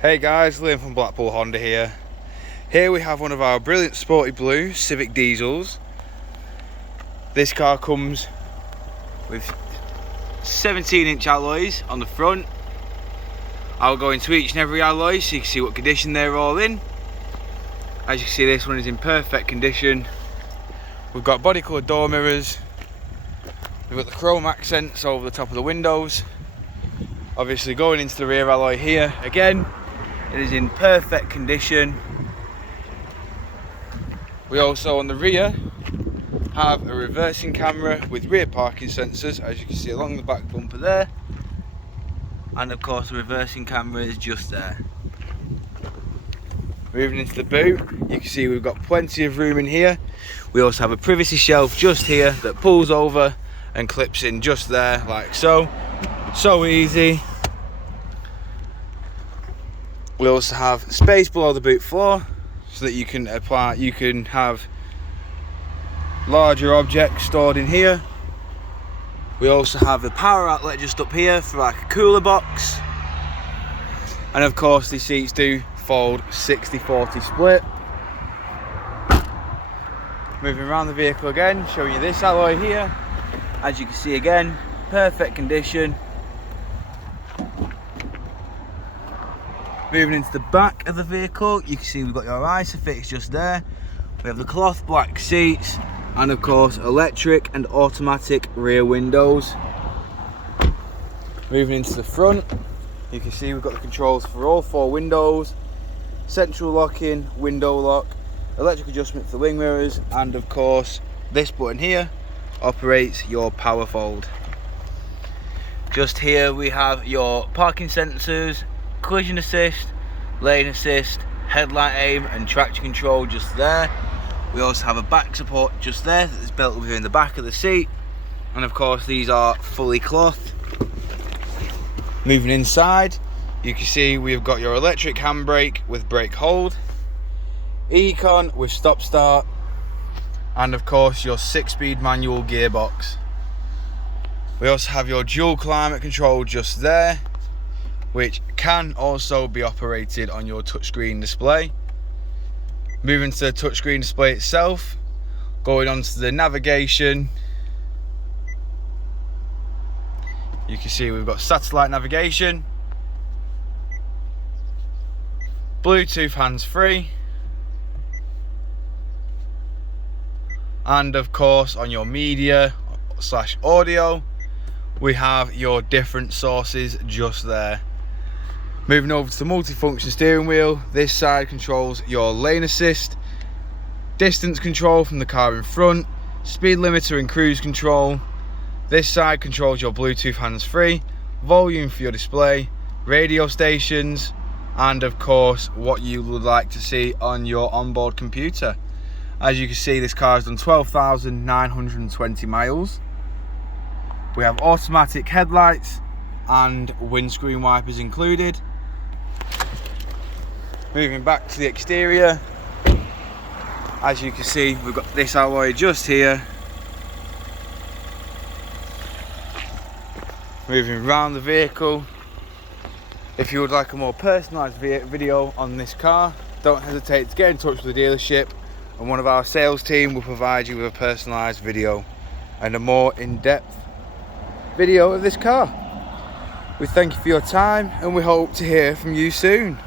Hey guys, Liam from Blackpool Honda here. Here we have one of our brilliant sporty blue Civic diesels. This car comes with 17-inch alloys on the front. I'll go into each and every alloy so you can see what condition they're all in. As you can see, this one is in perfect condition. We've got body coloured door mirrors. We've got the chrome accents over the top of the windows. Obviously going into the rear alloy here, again, it is in perfect condition. We also on the rear have a reversing camera with rear parking sensors, as you can see along the back bumper there. And of course the reversing camera is just there. Moving into the boot, you can see we've got plenty of room in here. We also have a privacy shelf just here that pulls over and clips in just there, like so. So easy. We also have space below the boot floor so that you can have larger objects stored in here. We also have the power outlet just up here for like a cooler box. And of course these seats do fold 60-40 split. Moving around the vehicle again, showing you this alloy here. As you can see again, perfect condition. Moving into the back of the vehicle, you can see we've got your ISOFIX just there. We have the cloth black seats and of course electric and automatic rear windows. Moving into the front, you can see we've got the controls for all 4 windows, central locking, window lock, electric adjustment for the wing mirrors, and of course this button here operates your power fold. Just here we have your parking sensors, collision assist, lane assist, headlight aim and traction control just there. We also have a back support just there that is built within the back of the seat, and of course these are fully cloth. Moving inside, you can see we've got your electric handbrake with brake hold, Econ with stop start, and of course your 6-speed manual gearbox. We also have your dual climate control just there, which can also be operated on your touchscreen display. Moving to the touchscreen display itself, going on to the navigation, you can see we've got satellite navigation, Bluetooth hands-free, and of course on your media / audio we have your different sources just there. Moving over to the multifunction steering wheel, this side controls your lane assist, distance control from the car in front, speed limiter and cruise control. This side controls your Bluetooth hands-free, volume for your display, radio stations, and of course what you would like to see on your onboard computer. As you can see, this car has done 12,920 miles. We have automatic headlights and windscreen wipers included. Moving back to the exterior, as you can see we've got this alloy just here. Moving around the vehicle, if you would like a more personalised video on this car, don't hesitate to get in touch with the dealership and one of our sales team will provide you with a personalised video and a more in-depth video of this car. We thank you for your time and we hope to hear from you soon.